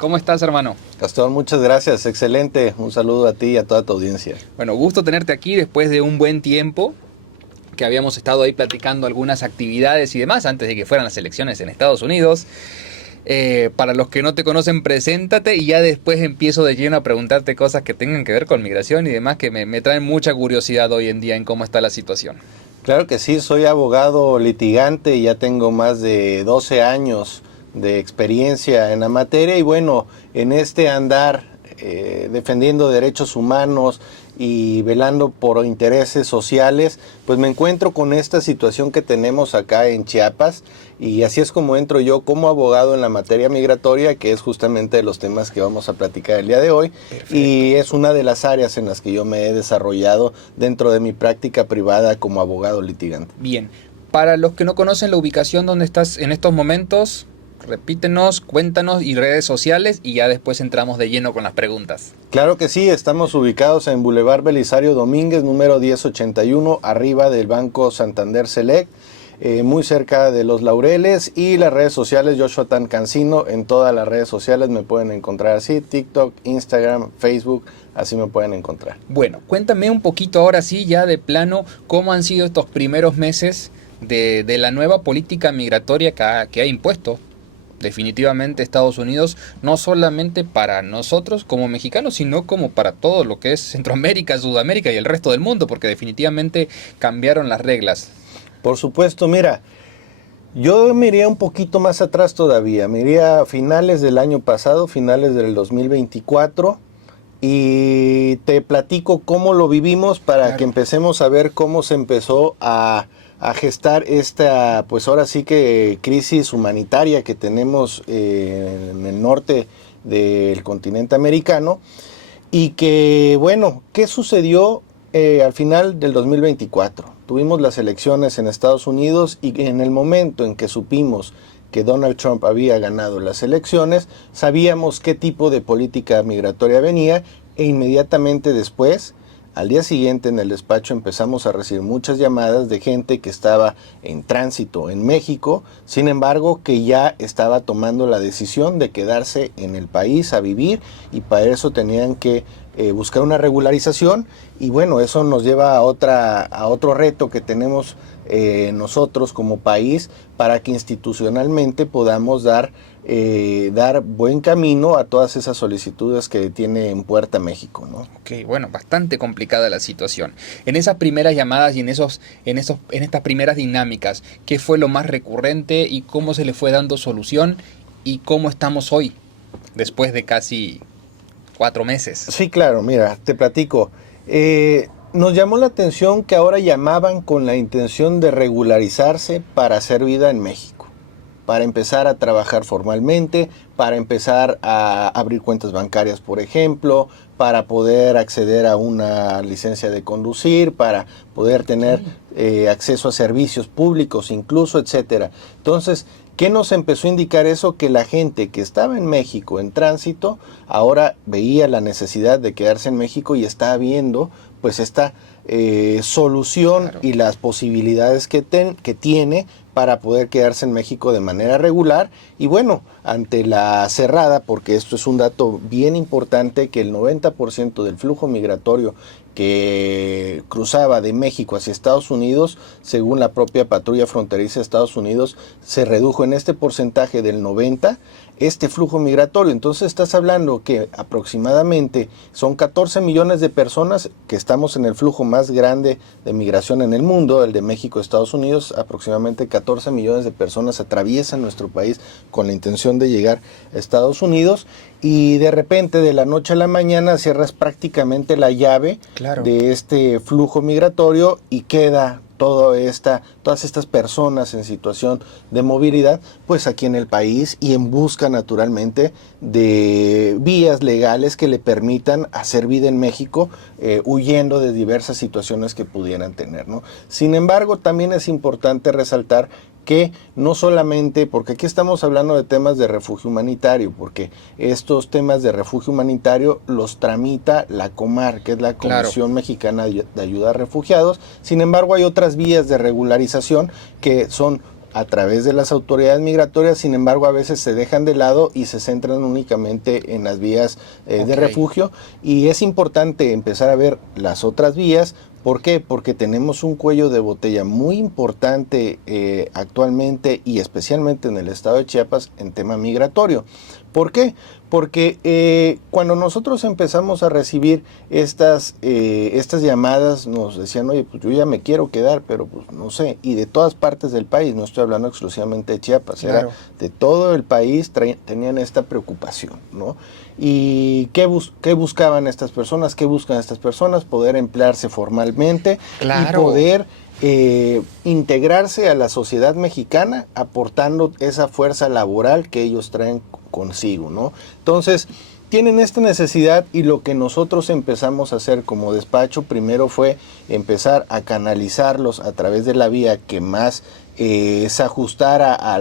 ¿Cómo estás, hermano? Gastón, muchas gracias, excelente. Un saludo a ti y a toda tu audiencia. Bueno, gusto tenerte aquí después de un buen tiempo que habíamos estado ahí platicando algunas actividades y demás antes de que fueran las elecciones en Estados Unidos. Para los que no te conocen, preséntate y ya después empiezo de lleno a preguntarte cosas que tengan que ver con migración y demás que me traen mucha curiosidad hoy en día en cómo está la situación. Claro que sí, soy abogado litigante y ya tengo más de 12 años de experiencia en la materia y bueno, en este andar defendiendo derechos humanos y velando por intereses sociales, pues me encuentro con esta situación que tenemos acá en Chiapas y así es como entro yo como abogado en la materia migratoria, que es justamente de los temas que vamos a platicar el día de hoy. Perfecto. Y es una de las áreas en las que yo me he desarrollado dentro de mi práctica privada como abogado litigante. Bien, para los que no conocen la ubicación donde estás en estos momentos, repítenos, cuéntanos y redes sociales y ya después entramos de lleno con las preguntas. Claro que sí, estamos ubicados en Boulevard Belisario Domínguez, número 1081, arriba del Banco Santander Select, muy cerca de Los Laureles, y las redes sociales Joshua Tan Cancino. En todas las redes sociales me pueden encontrar así, TikTok, Instagram, Facebook, así me pueden encontrar. Bueno, cuéntame un poquito ahora sí, ya de plano, cómo han sido estos primeros meses de la nueva política migratoria que ha impuesto definitivamente Estados Unidos, no solamente para nosotros como mexicanos, sino como para todo lo que es Centroamérica, Sudamérica y el resto del mundo, porque definitivamente cambiaron las reglas. Por supuesto, mira, yo me iría un poquito más atrás todavía, me iría a finales del año pasado, finales del 2024, y te platico cómo lo vivimos para que empecemos a ver cómo se empezó a gestar esta, pues ahora sí que crisis humanitaria que tenemos en el norte del continente americano. Y que, bueno, ¿qué sucedió al final del 2024? Tuvimos las elecciones en Estados Unidos y en el momento en que supimos que Donald Trump había ganado las elecciones, sabíamos qué tipo de política migratoria venía e inmediatamente después, al día siguiente en el despacho empezamos a recibir muchas llamadas de gente que estaba en tránsito en México, sin embargo que ya estaba tomando la decisión de quedarse en el país a vivir y para eso tenían que buscar una regularización y bueno, eso nos lleva a otro reto que tenemos nosotros como país para que institucionalmente podamos dar buen camino a todas esas solicitudes que tiene en puerta México, ¿no? Ok, bueno, bastante complicada la situación. En esas primeras llamadas y en estas primeras dinámicas, ¿qué fue lo más recurrente y cómo se le fue dando solución y cómo estamos hoy, después de casi 4 meses? Sí, claro, mira, te platico. Nos llamó la atención que ahora llamaban con la intención de regularizarse para hacer vida en México, para empezar a trabajar formalmente, para empezar a abrir cuentas bancarias, por ejemplo, para poder acceder a una licencia de conducir, para poder tener acceso a servicios públicos incluso, etcétera. Entonces, ¿qué nos empezó a indicar eso? Que la gente que estaba en México en tránsito ahora veía la necesidad de quedarse en México y está viendo pues esta solución, claro, y las posibilidades que tiene para poder quedarse en México de manera regular. Y bueno, ante la cerrada, porque esto es un dato bien importante, que el 90% del flujo migratorio que cruzaba de México hacia Estados Unidos, según la propia patrulla fronteriza de Estados Unidos, se redujo en este porcentaje del 90%, este flujo migratorio. Entonces estás hablando que aproximadamente son 14 millones de personas que estamos en el flujo más grande de migración en el mundo, el de México, Estados Unidos. Aproximadamente 14 millones de personas atraviesan nuestro país con la intención de llegar a Estados Unidos y de repente de la noche a la mañana cierras prácticamente la llave, claro, de este flujo migratorio y queda todas estas personas en situación de movilidad, pues aquí en el país y en busca naturalmente de vías legales que le permitan hacer vida en México, huyendo de diversas situaciones que pudieran tener, ¿no? Sin embargo, también es importante resaltar que no solamente, porque aquí estamos hablando de temas de refugio humanitario, porque estos temas de refugio humanitario los tramita la Comar, que es la Comisión Mexicana de Ayuda a Refugiados. Sin embargo, hay otras vías de regularización que son a través de las autoridades migratorias, sin embargo a veces se dejan de lado y se centran únicamente en las vías de refugio, y es importante empezar a ver las otras vías. ¿Por qué? Porque tenemos un cuello de botella muy importante actualmente y especialmente en el estado de Chiapas en tema migratorio. ¿Por qué? Porque cuando nosotros empezamos a recibir estas llamadas, nos decían, oye, pues yo ya me quiero quedar, pero pues no sé, y de todas partes del país, no estoy hablando exclusivamente de Chiapas, Claro. era de todo el país, tenían esta preocupación, ¿no? ¿Y qué buscaban estas personas? ¿Qué buscan estas personas? Poder emplearse formalmente Claro. y poder integrarse a la sociedad mexicana aportando esa fuerza laboral que ellos traen consigo, ¿no? Entonces, tienen esta necesidad, y lo que nosotros empezamos a hacer como despacho primero fue empezar a canalizarlos a través de la vía que más se ajustara a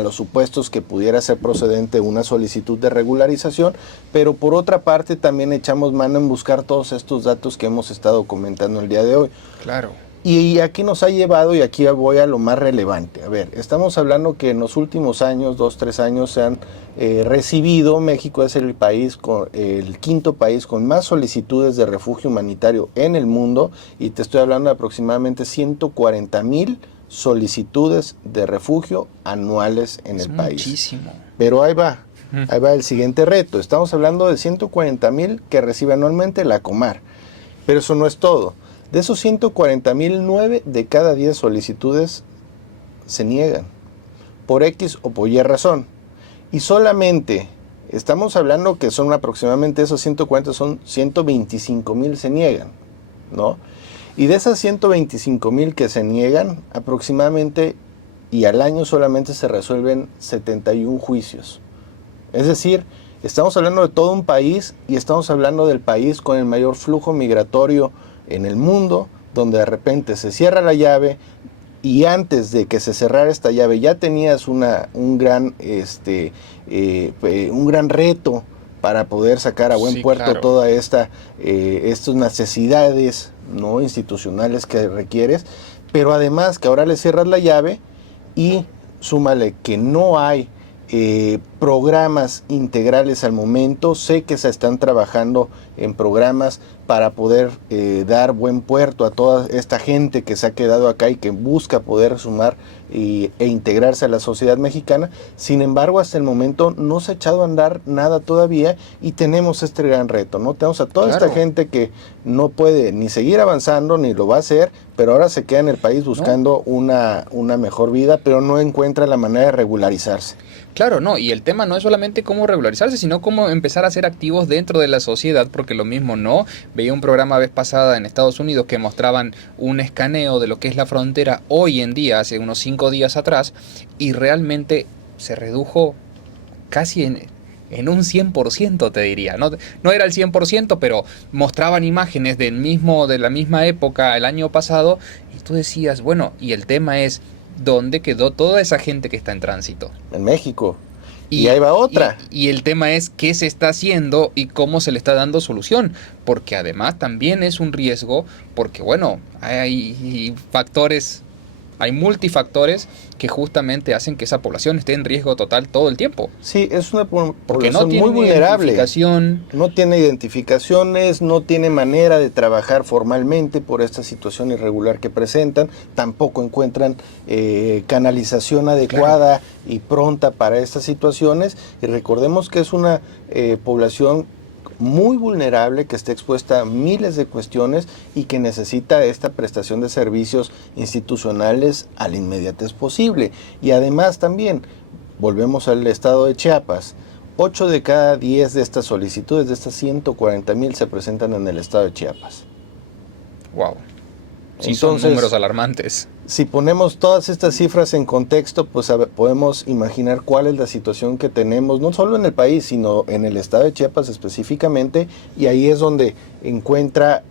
los supuestos que pudiera ser procedente una solicitud de regularización, pero por otra parte también echamos mano en buscar todos estos datos que hemos estado comentando el día de hoy. Claro. Y aquí nos ha llevado, y aquí voy a lo más relevante. A ver, estamos hablando que en los últimos años, 2-3 años, se han recibido, México es el quinto país con más solicitudes de refugio humanitario en el mundo, y te estoy hablando de aproximadamente 140,000 solicitudes de refugio anuales en el país. Muchísimo. Pero ahí va el siguiente reto. Estamos hablando de 140,000 que recibe anualmente la Comar, pero eso no es todo. De esos 140,000, 9 de cada 10 solicitudes se niegan, por X o por Y razón. Y solamente, estamos hablando que son aproximadamente esos 140, son 125,000 se niegan, ¿no? Y de esas 125,000 que se niegan, aproximadamente, y al año solamente se resuelven 71 juicios. Es decir, estamos hablando de todo un país, y estamos hablando del país con el mayor flujo migratorio en el mundo, donde de repente se cierra la llave, y antes de que se cerrara esta llave ya tenías un gran reto para poder sacar a buen puerto, claro, toda estas necesidades no institucionales que requieres, pero además que ahora le cierras la llave, y súmale que no hay programas integrales al momento. Sé que se están trabajando en programas para poder dar buen puerto a toda esta gente que se ha quedado acá y que busca poder sumar e integrarse a la sociedad mexicana. Sin embargo, hasta el momento no se ha echado a andar nada todavía, y tenemos este gran reto, ¿no? Tenemos a toda esta gente que no puede ni seguir avanzando ni lo va a hacer, pero ahora se queda en el país buscando una mejor vida, pero no encuentra la manera de regularizarse. Claro, no, y el tema no es solamente cómo regularizarse, sino cómo empezar a ser activos dentro de la sociedad, porque lo mismo no. Veía un programa vez pasada en Estados Unidos que mostraban un escaneo de lo que es la frontera hoy en día, hace unos 5 días atrás, y realmente se redujo casi en un 100%, te diría. No era el 100%, pero mostraban imágenes de la misma época el año pasado, y tú decías, bueno, y el tema es, ¿dónde quedó toda esa gente que está en tránsito? En México. Y ahí va otra. Y el tema es qué se está haciendo y cómo se le está dando solución. Porque además también es un riesgo, porque bueno, hay factores, hay multifactores que justamente hacen que esa población esté en riesgo total todo el tiempo. Sí, es una porque población no tiene muy vulnerable. No tiene identificaciones, no tiene manera de trabajar formalmente por esta situación irregular que presentan, tampoco encuentran canalización adecuada, claro, y pronta para estas situaciones, y recordemos que es una población muy vulnerable, que está expuesta a miles de cuestiones y que necesita esta prestación de servicios institucionales a la inmediatez posible. Y además también, volvemos al estado de Chiapas, 8 de cada 10 de estas solicitudes, de estas 140,000, se presentan en el estado de Chiapas. Wow. Sí, entonces, son números alarmantes. Si ponemos todas estas cifras en contexto, pues podemos imaginar cuál es la situación que tenemos, no solo en el país, sino en el estado de Chiapas específicamente, y ahí es donde encuentra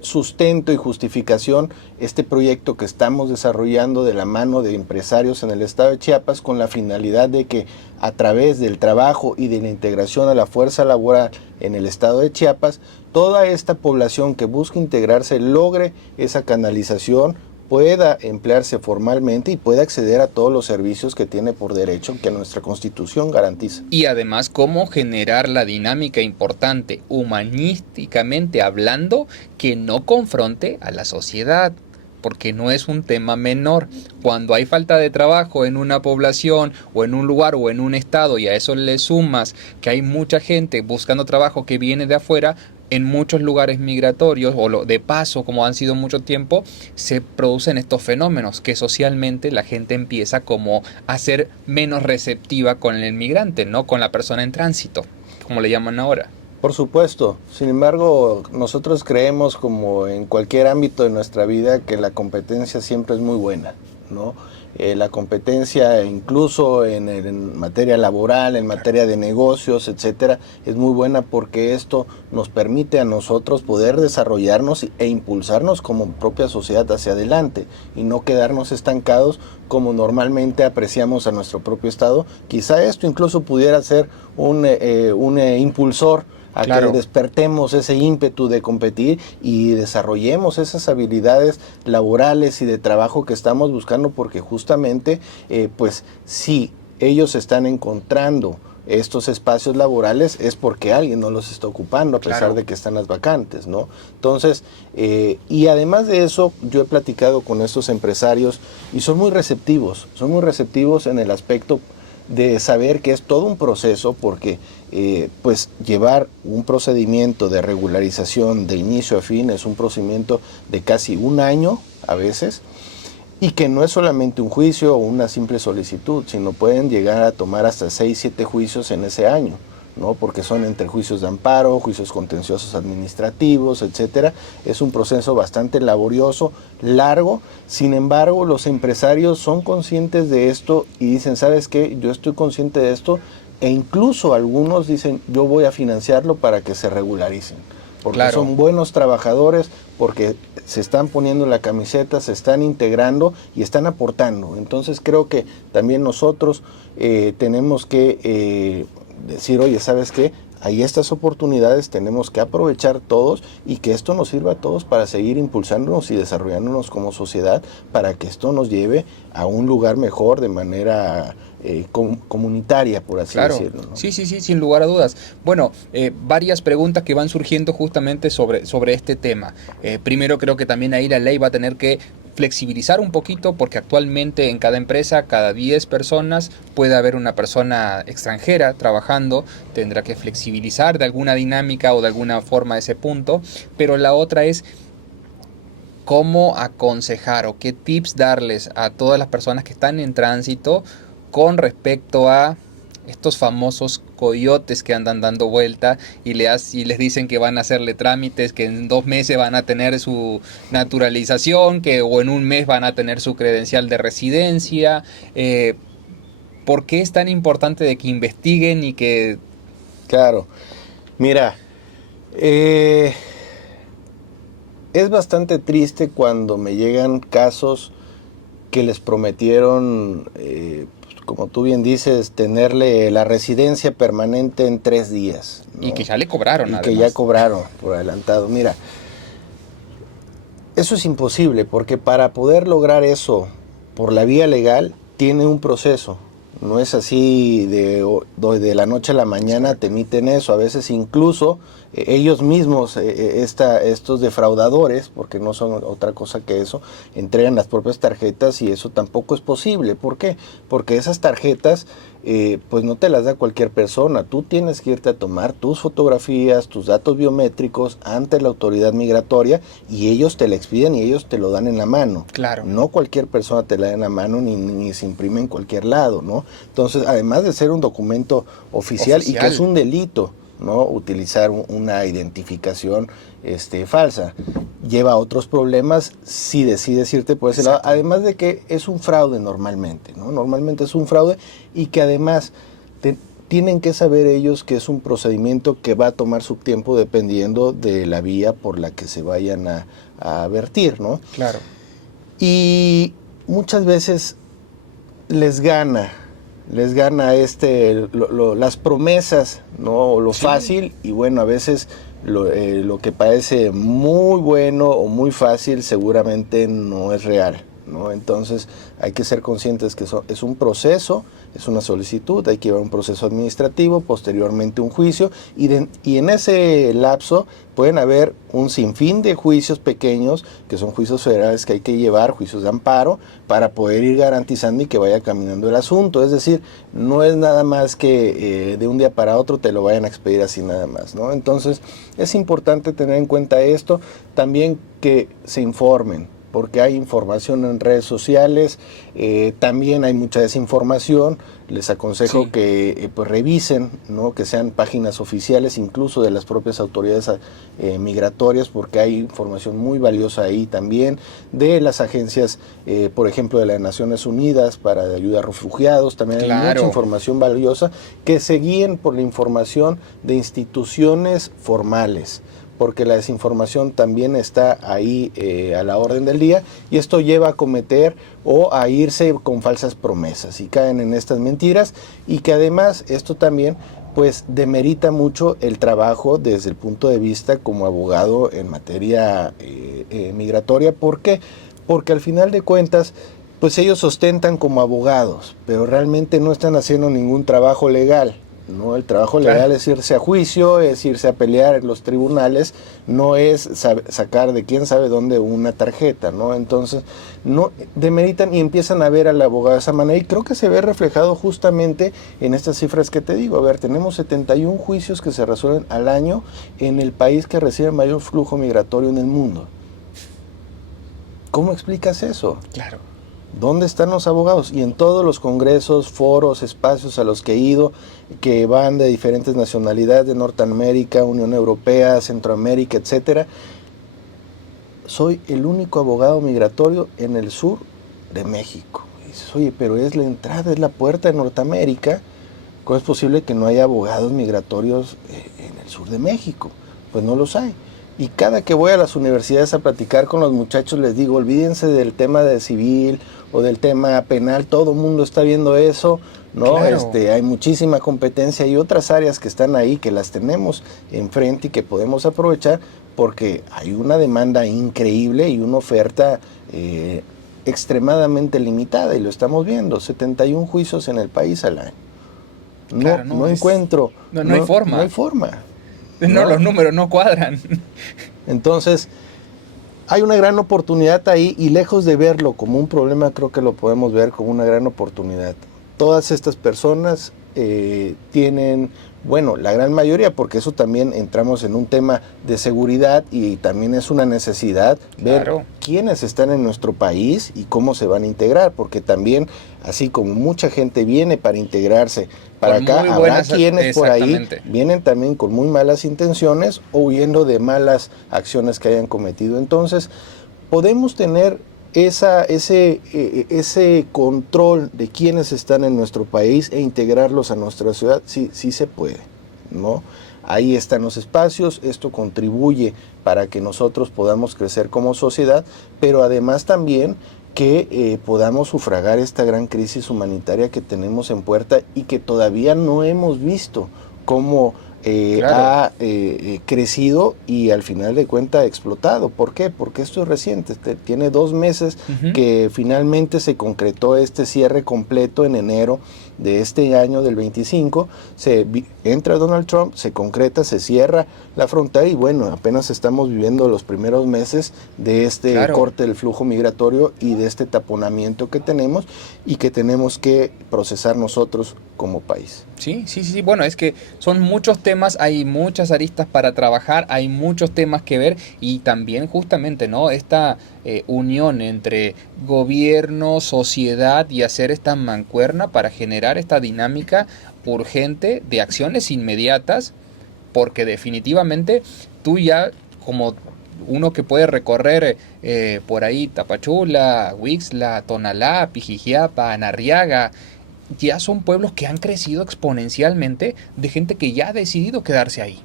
sustento y justificación este proyecto que estamos desarrollando de la mano de empresarios en el estado de Chiapas, con la finalidad de que a través del trabajo y de la integración a la fuerza laboral en el estado de Chiapas, toda esta población que busca integrarse logre esa canalización pueda emplearse formalmente y pueda acceder a todos los servicios que tiene por derecho que nuestra Constitución garantiza. Y además, cómo generar la dinámica importante, humanísticamente hablando, que no confronte a la sociedad, porque no es un tema menor. Cuando hay falta de trabajo en una población o en un lugar o en un estado, y a eso le sumas que hay mucha gente buscando trabajo que viene de afuera, en muchos lugares migratorios o de paso, como han sido mucho tiempo, se producen estos fenómenos que socialmente la gente empieza como a ser menos receptiva con el migrante, no con la persona en tránsito, como le llaman ahora. Por supuesto, sin embargo, nosotros creemos, como en cualquier ámbito de nuestra vida, que la competencia siempre es muy buena, ¿no? La competencia, incluso en materia laboral, en materia de negocios, etcétera, es muy buena porque esto nos permite a nosotros poder desarrollarnos e impulsarnos como propia sociedad hacia adelante y no quedarnos estancados como normalmente apreciamos a nuestro propio estado. Quizá esto incluso pudiera ser un impulsor a Claro. que despertemos ese ímpetu de competir y desarrollemos esas habilidades laborales y de trabajo que estamos buscando, porque justamente, pues si ellos están encontrando estos espacios laborales es porque alguien no los está ocupando a pesar Claro. de que están las vacantes, ¿no? Entonces, y además de eso, yo he platicado con estos empresarios y son muy receptivos en el aspecto de saber que es todo un proceso, porque pues llevar un procedimiento de regularización de inicio a fin es un procedimiento de casi un año a veces, y que no es solamente un juicio o una simple solicitud, sino pueden llegar a tomar hasta 6, 7 juicios en ese año, ¿no? Porque son entre juicios de amparo, juicios contenciosos administrativos, etcétera. Es un proceso bastante laborioso, largo. Sin embargo, los empresarios son conscientes de esto y dicen, ¿sabes qué? Yo estoy consciente de esto, e incluso algunos dicen, yo voy a financiarlo para que se regularicen, porque Claro. son buenos trabajadores, porque se están poniendo la camiseta, se están integrando y están aportando. Entonces creo que también nosotros tenemos que decir, oye, ¿sabes qué? Hay estas oportunidades, tenemos que aprovechar todos y que esto nos sirva a todos para seguir impulsándonos y desarrollándonos como sociedad, para que esto nos lleve a un lugar mejor de manera comunitaria, por así Claro, decirlo, ¿no? sí, sin lugar a dudas. Bueno, varias preguntas que van surgiendo justamente sobre este tema. Primero, creo que también ahí la ley va a tener que flexibilizar un poquito, porque actualmente en cada empresa, cada 10 personas, puede haber una persona extranjera trabajando. Tendrá que flexibilizar de alguna dinámica o de alguna forma ese punto. Pero la otra es cómo aconsejar o qué tips darles a todas las personas que están en tránsito con respecto a estos famosos coyotes que andan dando vuelta y les dicen que van a hacerle trámites, que en 2 meses van a tener su naturalización, o en un mes van a tener su credencial de residencia. ¿Por qué es tan importante de que investiguen y que... Claro, mira, es bastante triste cuando me llegan casos que les prometieron, como tú bien dices, tenerle la residencia permanente en 3 días, ¿no? Y que ya le cobraron, Y además. que ya cobraron por adelantado. Mira, eso es imposible, porque para poder lograr eso por la vía legal tiene un proceso. No es así de la noche a la mañana te emiten eso. A veces incluso ellos mismos, estos defraudadores, porque no son otra cosa que eso, entregan las propias tarjetas, y eso tampoco es posible. ¿Por qué? Porque esas tarjetas pues no te las da cualquier persona. Tú tienes que irte a tomar tus fotografías, tus datos biométricos ante la autoridad migratoria, y ellos te la expiden y ellos te lo dan en la mano. Claro. No cualquier persona te la da en la mano, ni se imprime en cualquier lado, ¿no? Entonces, además de ser un documento oficial y que es un delito, ¿no? Utilizar una identificación falsa, lleva otros problemas si decides irte por ese lado, además de que es un fraude normalmente, ¿no? Normalmente es un fraude, y que además tienen que saber ellos que es un procedimiento que va a tomar su tiempo dependiendo de la vía por la que se vayan a vertir, ¿no? Claro. Y muchas veces les gana las promesas, ¿no? Lo fácil, y bueno, a veces lo que parece muy bueno o muy fácil seguramente no es real, ¿no? Entonces hay que ser conscientes que es un proceso, es una solicitud, hay que llevar un proceso administrativo, posteriormente un juicio, y en ese lapso pueden haber un sinfín de juicios pequeños, que son juicios federales que hay que llevar, juicios de amparo, para poder ir garantizando y que vaya caminando el asunto. Es decir, no es nada más que de un día para otro te lo vayan a expedir así nada más, ¿no? Entonces es importante tener en cuenta esto, también que se informen, porque hay información en redes sociales, también hay mucha desinformación. Les aconsejo que pues revisen, ¿no? Que sean páginas oficiales, incluso de las propias autoridades migratorias, porque hay información muy valiosa ahí también, de las agencias, por ejemplo, de las Naciones Unidas para ayuda a refugiados, también hay mucha información valiosa, que se guíen por la información de instituciones formales, porque la desinformación también está ahí a la orden del día, y esto lleva a cometer o a irse con falsas promesas y caen en estas mentiras, y que además esto también pues demerita mucho el trabajo desde el punto de vista como abogado en materia migratoria. ¿Por qué? Porque al final de cuentas pues ellos ostentan como abogados, pero realmente no están haciendo ningún trabajo legal, ¿no? El trabajo legal es irse a juicio, es irse a pelear en los tribunales, no es sacar de quién sabe dónde una tarjeta, ¿no? Entonces, no demeritan y empiezan a ver al abogado de esa manera, y creo que se ve reflejado justamente en estas cifras que te digo. A ver, tenemos 71 juicios que se resuelven al año en el país que recibe el mayor flujo migratorio en el mundo. ¿Cómo explicas eso? Claro. ¿Dónde están los abogados? Y en todos los congresos, foros, espacios a los que he ido, que van de diferentes nacionalidades, de Norteamérica, Unión Europea, Centroamérica, etcétera, soy el único abogado migratorio en el sur de México. Y dices, oye, pero es la entrada, es la puerta de Norteamérica. ¿Cómo es posible que no haya abogados migratorios en el sur de México? Pues no los hay. Y cada que voy a las universidades a platicar con los muchachos les digo, olvídense del tema de civil o del tema penal, todo el mundo está viendo eso, ¿no? Claro. Hay muchísima competencia y otras áreas que están ahí, que las tenemos enfrente y que podemos aprovechar, porque hay una demanda increíble y una oferta extremadamente limitada, y lo estamos viendo, 71 juicios en el país al año. Claro, No encuentro. No hay forma. No hay forma. No, los números no cuadran. Entonces, hay una gran oportunidad ahí, y lejos de verlo como un problema, creo que lo podemos ver como una gran oportunidad. Todas estas personas tienen, bueno, la gran mayoría, porque eso también entramos en un tema de seguridad, y también es una necesidad ver quiénes están en nuestro país y cómo se van a integrar, porque también, así como mucha gente viene para integrarse para acá, habrá quienes por ahí vienen también con muy malas intenciones o huyendo de malas acciones que hayan cometido. Entonces, podemos tener ese control de quienes están en nuestro país e integrarlos a nuestra ciudad. Sí se puede, ¿no? Ahí están los espacios, esto contribuye para que nosotros podamos crecer como sociedad, pero además también que podamos sufragar esta gran crisis humanitaria que tenemos en puerta y que todavía no hemos visto cómo ha crecido y al final de cuentas explotado. ¿Por qué? Porque esto es reciente, tiene 2 meses que finalmente se concretó este cierre completo en enero de este año del 25, entra Donald Trump, se concreta, se cierra la frontera, y bueno, apenas estamos viviendo los primeros meses de este corte del flujo migratorio y de este taponamiento que tenemos y que tenemos que procesar nosotros como país. Sí, bueno, es que son muchos temas, hay muchas aristas para trabajar, hay muchos temas que ver, y también justamente, ¿no? Esta unión entre gobierno, sociedad, y hacer esta mancuerna para generar esta dinámica urgente de acciones inmediatas, porque definitivamente tú ya, como uno que puede recorrer por ahí Tapachula, Huixla, Tonalá, Pijijiapa, Anarriaga, ya son pueblos que han crecido exponencialmente de gente que ya ha decidido quedarse ahí.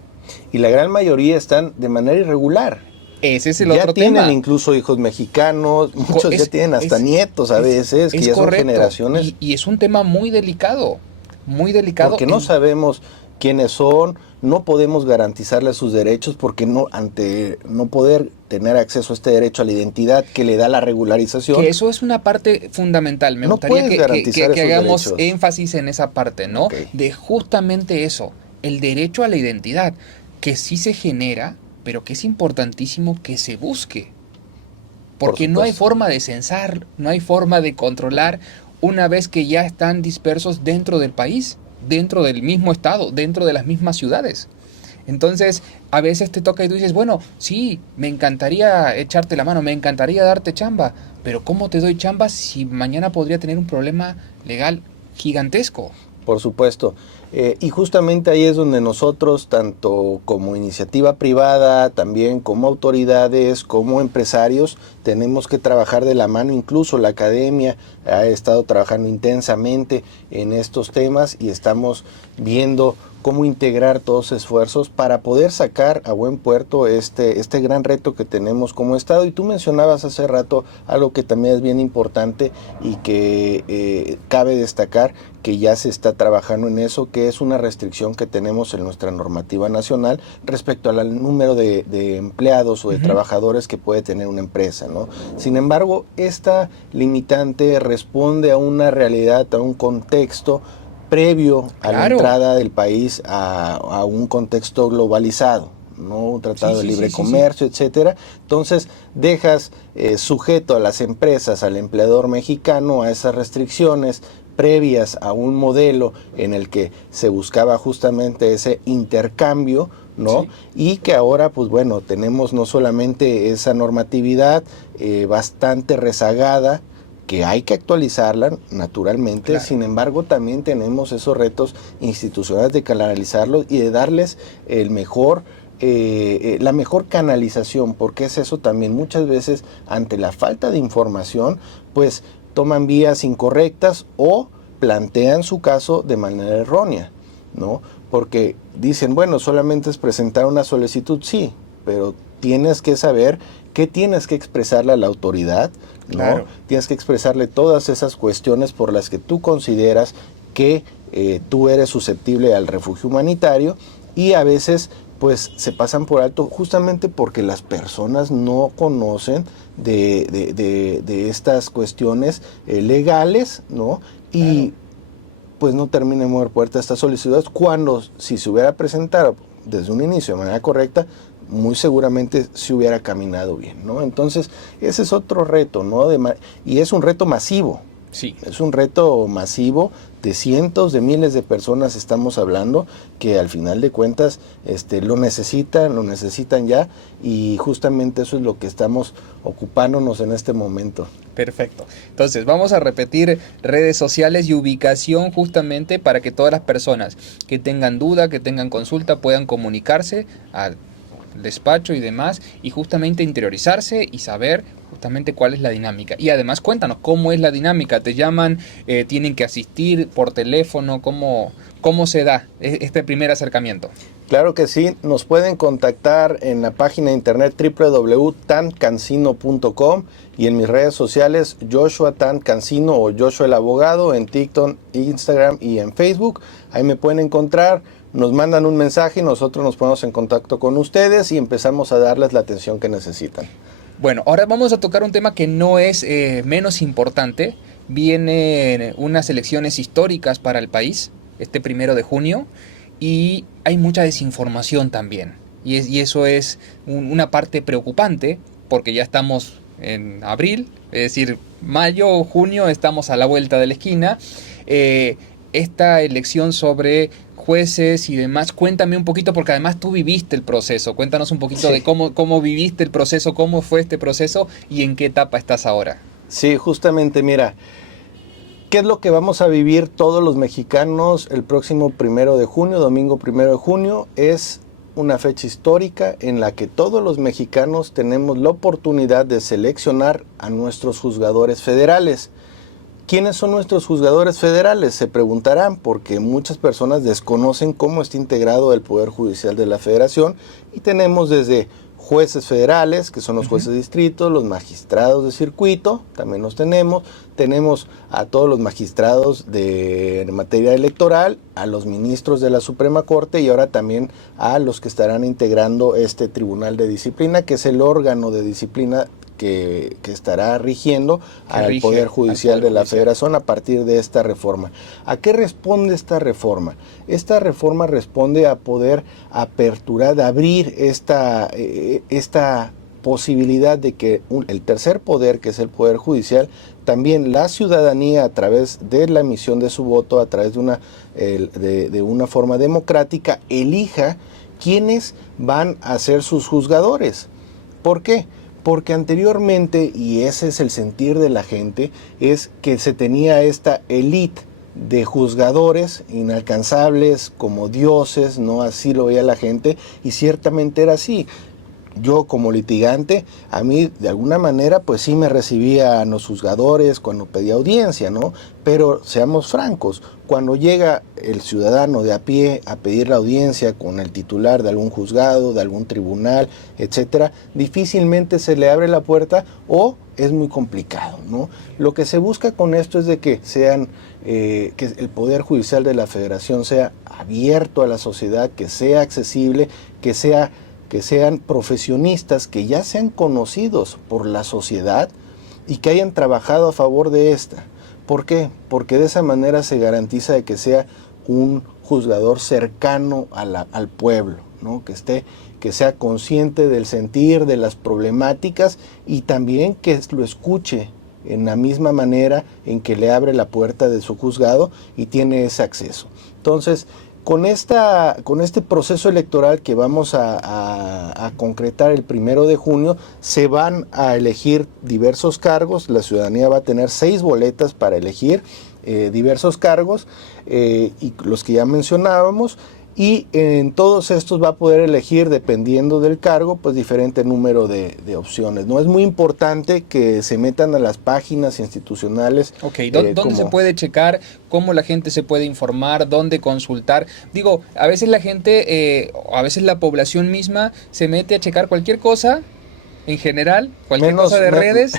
Y la gran mayoría están de manera irregular. Ese es el otro tema. Ya tienen incluso hijos mexicanos, muchos ya tienen hasta nietos a veces, que ya son generaciones. Y es un tema muy delicado, muy delicado. Porque no sabemos quiénes son, no podemos garantizarle sus derechos porque ante no poder tener acceso a este derecho a la identidad que le da la regularización. Que eso es una parte fundamental. Me no gustaría puedes garantizar que esos hagamos derechos. énfasis en esa parte, ¿no? Okay. De justamente eso, el derecho a la identidad, que sí se genera, pero que es importantísimo que se busque. Porque no hay forma de censar, no hay forma de controlar una vez que ya están dispersos dentro del país, dentro del mismo estado, dentro de las mismas ciudades. Entonces, a veces te toca y tú dices, bueno, sí, me encantaría echarte la mano, me encantaría darte chamba, pero ¿cómo te doy chamba si mañana podría tener un problema legal gigantesco? Por supuesto. Y justamente ahí es donde nosotros, tanto como iniciativa privada, también como autoridades, como empresarios, tenemos que trabajar de la mano. Incluso la academia ha estado trabajando intensamente en estos temas y estamos viendo cómo integrar todos los esfuerzos para poder sacar a buen puerto este gran reto que tenemos como Estado. Y tú mencionabas hace rato algo que también es bien importante y que cabe destacar, que ya se está trabajando en eso, que es una restricción que tenemos en nuestra normativa nacional respecto al número de empleados o de trabajadores que puede tener una empresa, ¿no? Sin embargo, esta limitante responde a una realidad, a un contexto previo a la entrada del país a un contexto globalizado, ¿no? Un tratado de libre comercio, etcétera. Entonces, dejas sujeto a las empresas, al empleador mexicano, a esas restricciones previas a un modelo en el que se buscaba justamente ese intercambio, ¿no? Y que ahora, pues bueno, tenemos no solamente esa normatividad bastante rezagada, que hay que actualizarla naturalmente, claro. Sin embargo también tenemos esos retos institucionales de canalizarlos y de darles la mejor canalización, porque es eso también, muchas veces ante la falta de información, pues toman vías incorrectas o plantean su caso de manera errónea, ¿no? Porque dicen, bueno, solamente es presentar una solicitud, sí, pero tienes que saber qué tienes que expresarle a la autoridad, ¿no? Claro. Tienes que expresarle todas esas cuestiones por las que tú consideras que tú eres susceptible al refugio humanitario, y a veces pues se pasan por alto justamente porque las personas no conocen de estas cuestiones legales, ¿no? Y claro, pues no termina de mover puerta estas solicitudes, cuando si se hubiera presentado desde un inicio de manera correcta, muy seguramente se hubiera caminado bien, ¿no? Entonces, ese es otro reto, ¿no? Y es un reto masivo. Sí. Es un reto masivo de cientos de miles de personas, estamos hablando, que al final de cuentas lo necesitan ya, y justamente eso es lo que estamos ocupándonos en este momento. Perfecto. Entonces, vamos a repetir redes sociales y ubicación justamente para que todas las personas que tengan duda, que tengan consulta, puedan comunicarse al despacho y demás, y justamente interiorizarse y saber justamente cuál es la dinámica. Y además cuéntanos cómo es la dinámica. ¿Te llaman? ¿Tienen que asistir por teléfono? ¿Cómo se da este primer acercamiento? Claro que sí, nos pueden contactar en la página de internet www.tancancino.com y en mis redes sociales Joshua Tan Cancino o Joshua el Abogado en TikTok, Instagram y en Facebook. Ahí me pueden encontrar, nos mandan un mensaje y nosotros nos ponemos en contacto con ustedes y empezamos a darles la atención que necesitan. Bueno, ahora vamos a tocar un tema que no es menos importante. Vienen unas elecciones históricas para el país, este 1 de junio, y hay mucha desinformación también. Y eso es una parte preocupante, porque ya estamos en abril, es decir, mayo o junio, estamos a la vuelta de la esquina. Esta elección sobre jueces y demás, cuéntame un poquito, porque además tú viviste el proceso, cuéntanos un poquito de cómo viviste el proceso, cómo fue este proceso y en qué etapa estás ahora. Sí, justamente, mira, ¿qué es lo que vamos a vivir todos los mexicanos el próximo 1 de junio, domingo 1 de junio? Es una fecha histórica en la que todos los mexicanos tenemos la oportunidad de seleccionar a nuestros juzgadores federales. ¿Quiénes son nuestros juzgadores federales? Se preguntarán, porque muchas personas desconocen cómo está integrado el Poder Judicial de la Federación, y tenemos desde jueces federales, que son los jueces de distrito, los magistrados de circuito, también los tenemos a todos los magistrados en materia electoral, a los ministros de la Suprema Corte y ahora también a los que estarán integrando este Tribunal de Disciplina, que es el órgano de disciplina que estará rigiendo al Poder Judicial de la Federación a partir de esta reforma. ¿A qué responde esta reforma? Esta reforma responde a poder aperturar, abrir esta posibilidad de que el tercer poder, que es el Poder Judicial, también la ciudadanía a través de la emisión de su voto, a través de una forma democrática, elija quiénes van a ser sus juzgadores. ¿Por qué? Porque anteriormente, y ese es el sentir de la gente, es que se tenía esta élite de juzgadores inalcanzables como dioses, ¿no? Así lo veía la gente y ciertamente era así. Yo como litigante, a mí de alguna manera pues sí me recibían los juzgadores cuando pedía audiencia, ¿no? Pero seamos francos, cuando llega el ciudadano de a pie a pedir la audiencia con el titular de algún juzgado, de algún tribunal, etcétera, difícilmente se le abre la puerta o es muy complicado, ¿no? Lo que se busca con esto es de que que el Poder Judicial de la Federación sea abierto a la sociedad, que sea accesible, que sean profesionistas que ya sean conocidos por la sociedad y que hayan trabajado a favor de esta. ¿Por qué? Porque de esa manera se garantiza de que sea un juzgador cercano al pueblo, ¿no? Que sea consciente del sentir, de las problemáticas y también que lo escuche en la misma manera en que le abre la puerta de su juzgado y tiene ese acceso. Entonces, con este proceso electoral que vamos a concretar el 1 de junio, se van a elegir diversos cargos. La ciudadanía va a tener 6 boletas para elegir diversos cargos y los que ya mencionábamos. Y en todos estos va a poder elegir, dependiendo del cargo, pues diferente número de opciones, ¿no? Es muy importante que se metan a las páginas institucionales. Ok, ¿dónde se puede checar? ¿Cómo la gente se puede informar? ¿Dónde consultar? Digo, a veces la gente, a veces la población misma se mete a checar cualquier cosa, en general, cualquier cosa de redes,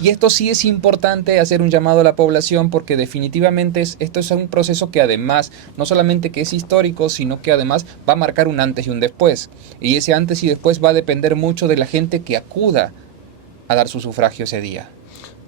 y esto sí es importante hacer un llamado a la población porque definitivamente esto es un proceso que además, no solamente que es histórico, sino que además va a marcar un antes y un después, y ese antes y después va a depender mucho de la gente que acuda a dar su sufragio ese día.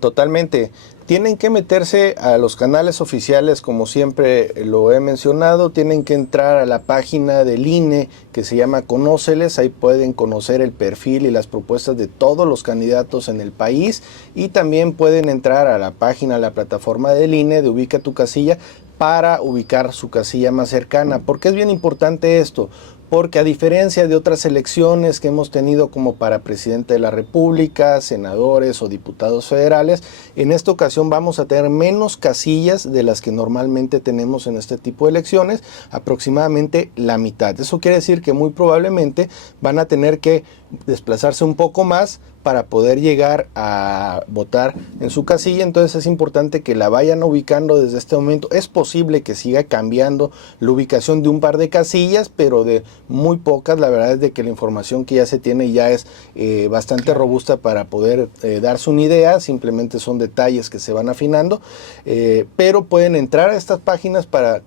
Totalmente. Tienen que meterse a los canales oficiales, como siempre lo he mencionado, tienen que entrar a la página del INE que se llama Conóceles, ahí pueden conocer el perfil y las propuestas de todos los candidatos en el país y también pueden entrar a la página, a la plataforma del INE de Ubica tu Casilla para ubicar su casilla más cercana. ¿Por qué es bien importante esto? Porque a diferencia de otras elecciones que hemos tenido como para presidente de la República, senadores o diputados federales, en esta ocasión vamos a tener menos casillas de las que normalmente tenemos en este tipo de elecciones, aproximadamente la mitad. Eso quiere decir que muy probablemente van a tener que desplazarse un poco más para poder llegar a votar en su casilla, entonces es importante que la vayan ubicando desde este momento. Es posible que siga cambiando la ubicación de un par de casillas, pero de muy pocas. La verdad es de que la información que ya se tiene ya es bastante robusta para poder darse una idea, simplemente son detalles que se van afinando, pero pueden entrar a estas páginas para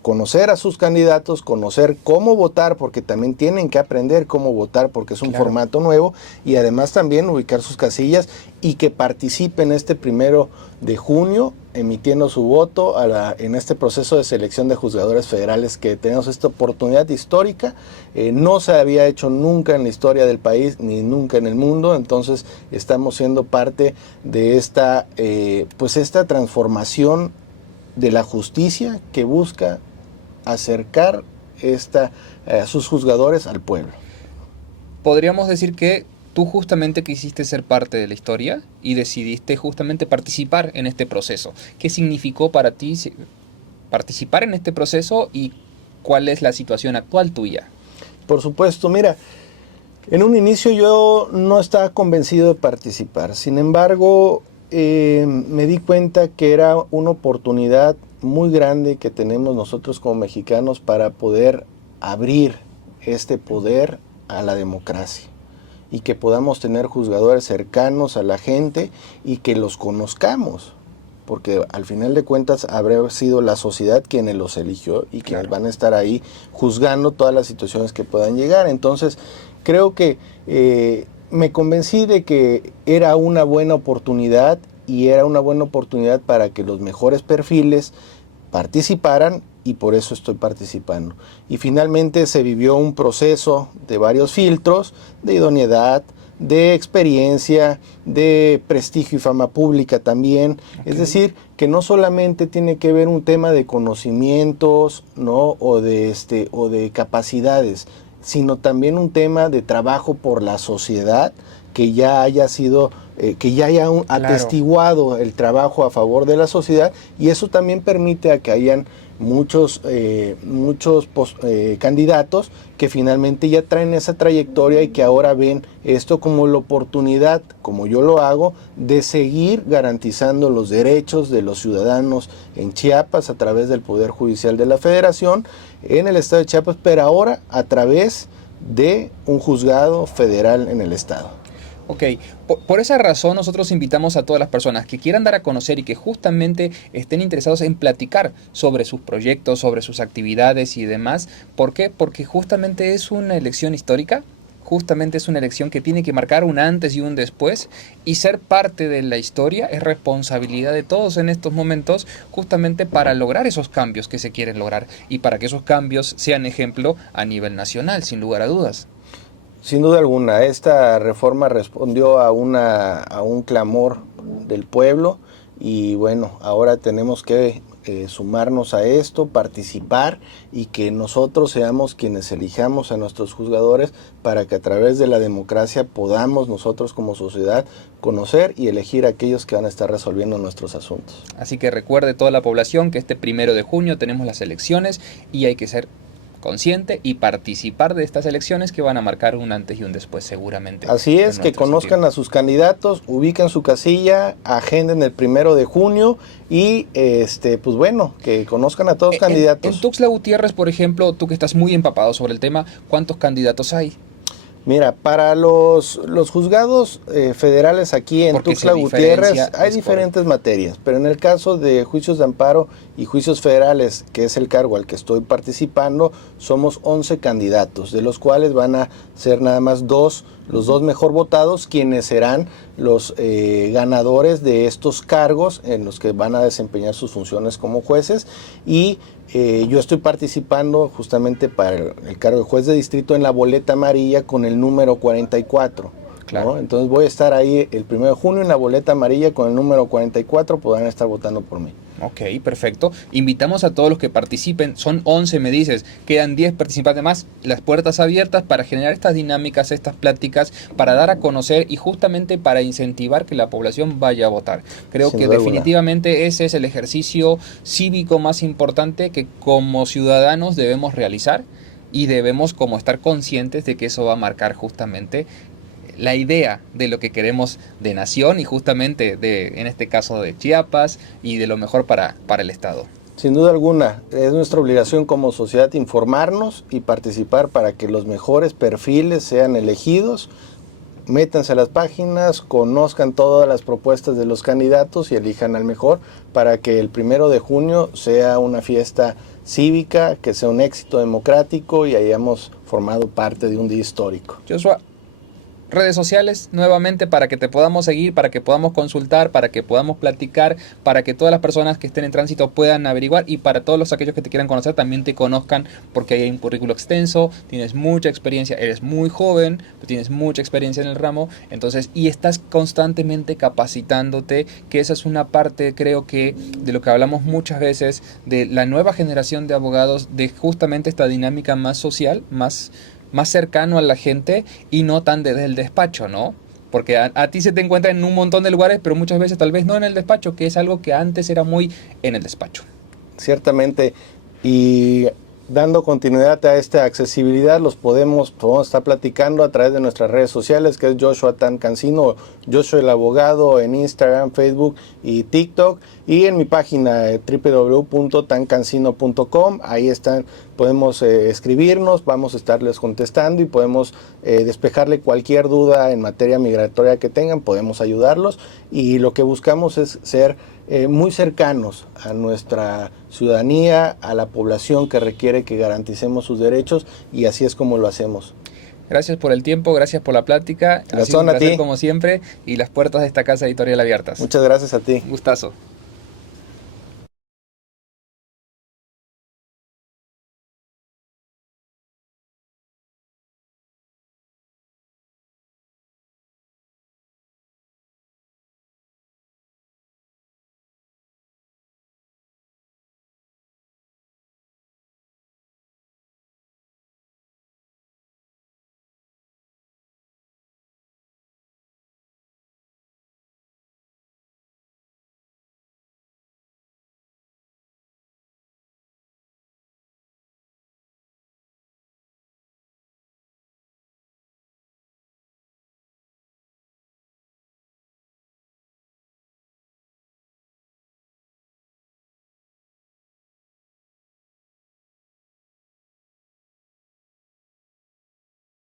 conocer a sus candidatos, conocer cómo votar, porque también tienen que aprender cómo votar, porque es un formato nuevo, y además también ubicar sus casillas y que participen este 1 de junio emitiendo su voto en este proceso de selección de juzgadores federales, que tenemos esta oportunidad histórica. No se había hecho nunca en la historia del país ni nunca en el mundo, entonces estamos siendo parte de esta transformación de la justicia que busca acercar a sus juzgadores al pueblo. Podríamos decir que tú justamente quisiste ser parte de la historia y decidiste justamente participar en este proceso. ¿Qué significó para ti participar en este proceso y cuál es la situación actual tuya? Por supuesto, mira, en un inicio yo no estaba convencido de participar. Sin embargo, me di cuenta que era una oportunidad muy grande que tenemos nosotros como mexicanos para poder abrir este poder a la democracia y que podamos tener juzgadores cercanos a la gente y que los conozcamos, porque al final de cuentas habrá sido la sociedad quienes los eligió y quienes van a estar ahí juzgando todas las situaciones que puedan llegar. Entonces creo que me convencí de que era una buena oportunidad y era una buena oportunidad para que los mejores perfiles participaran, y por eso estoy participando. Y finalmente se vivió un proceso de varios filtros, de idoneidad, de experiencia, de prestigio y fama pública también. Okay. Es decir, que no solamente tiene que ver un tema de conocimientos, ¿no? o de capacidades, sino también un tema de trabajo por la sociedad, que ya haya sido, que ya haya atestiguado el trabajo a favor de la sociedad, y eso también permite a que hayan muchos candidatos que finalmente ya traen esa trayectoria y que ahora ven esto como la oportunidad, como yo lo hago, de seguir garantizando los derechos de los ciudadanos en Chiapas a través del Poder Judicial de la Federación, en el estado de Chiapas, pero ahora a través de un juzgado federal en el estado. Ok, por esa razón nosotros invitamos a todas las personas que quieran dar a conocer y que justamente estén interesados en platicar sobre sus proyectos, sobre sus actividades y demás. ¿Por qué? Porque justamente es una elección histórica, justamente es una elección que tiene que marcar un antes y un después, y ser parte de la historia es responsabilidad de todos en estos momentos, justamente para lograr esos cambios que se quieren lograr y para que esos cambios sean ejemplo a nivel nacional, sin lugar a dudas. Sin duda alguna, esta reforma respondió a un clamor del pueblo, y bueno, ahora tenemos que sumarnos a esto, participar, y que nosotros seamos quienes elijamos a nuestros juzgadores, para que a través de la democracia podamos nosotros como sociedad conocer y elegir a aquellos que van a estar resolviendo nuestros asuntos. Así que recuerde toda la población que este 1 de junio tenemos las elecciones y hay que ser consciente y participar de estas elecciones que van a marcar un antes y un después seguramente. Así es, que conozcan a sus candidatos, ubiquen su casilla, agenden el 1 de junio y pues bueno, que conozcan a todos los candidatos. En Tuxtla Gutiérrez, por ejemplo, tú que estás muy empapado sobre el tema, ¿cuántos candidatos hay? Mira, para los juzgados federales aquí en Tuxtla Gutiérrez hay diferentes materias, pero en el caso de juicios de amparo y juicios federales, que es el cargo al que estoy participando, somos 11 candidatos, de los cuales van a ser nada más los dos mejor votados, quienes serán los ganadores de estos cargos en los que van a desempeñar sus funciones como jueces, y yo estoy participando justamente para el cargo de juez de distrito en la boleta amarilla con el número 44. Claro. ¿No? Entonces voy a estar ahí el 1 de junio en la boleta amarilla con el número 44, podrán estar votando por mí. Ok, perfecto. Invitamos a todos los que participen. Son 11, me dices. Quedan 10 participantes más. Las puertas abiertas para generar estas dinámicas, estas pláticas, para dar a conocer y justamente para incentivar que la población vaya a votar. Creo que definitivamente ese es el ejercicio cívico más importante que como ciudadanos debemos realizar, y debemos como estar conscientes de que eso va a marcar justamente la idea de lo que queremos de nación y justamente en este caso de Chiapas, y de lo mejor para el Estado. Sin duda alguna, es nuestra obligación como sociedad informarnos y participar para que los mejores perfiles sean elegidos. Métanse a las páginas, conozcan todas las propuestas de los candidatos y elijan al mejor, para que el 1 de junio sea una fiesta cívica, que sea un éxito democrático y hayamos formado parte de un día histórico. Joshua, redes sociales nuevamente para que te podamos seguir, para que podamos consultar, para que podamos platicar, para que todas las personas que estén en tránsito puedan averiguar, y para todos aquellos que te quieran conocer también te conozcan, porque hay un currículo extenso, tienes mucha experiencia, eres muy joven, tienes mucha experiencia en el ramo, entonces, y estás constantemente capacitándote, que esa es una parte, creo que, de lo que hablamos muchas veces, de la nueva generación de abogados, de justamente esta dinámica más social, más cercano a la gente y no tan desde el despacho, ¿no? Porque a ti se te encuentra en un montón de lugares, pero muchas veces tal vez no en el despacho, que es algo que antes era muy en el despacho. Ciertamente, y dando continuidad a esta accesibilidad, podemos estar platicando a través de nuestras redes sociales, que es Joshua Tan Cancino, Joshua el Abogado, en Instagram, Facebook y TikTok, y en mi página www.tancancino.com, ahí están podemos escribirnos, vamos a estarles contestando y podemos despejarle cualquier duda en materia migratoria que tengan, podemos ayudarlos, y lo que buscamos es ser muy cercanos a nuestra ciudadanía, a la población que requiere que garanticemos sus derechos, y así es como lo hacemos. Gracias por el tiempo, gracias por la plática. Ha sido un placer como siempre, y las puertas de esta casa editorial abiertas. Muchas gracias a ti. Un gustazo.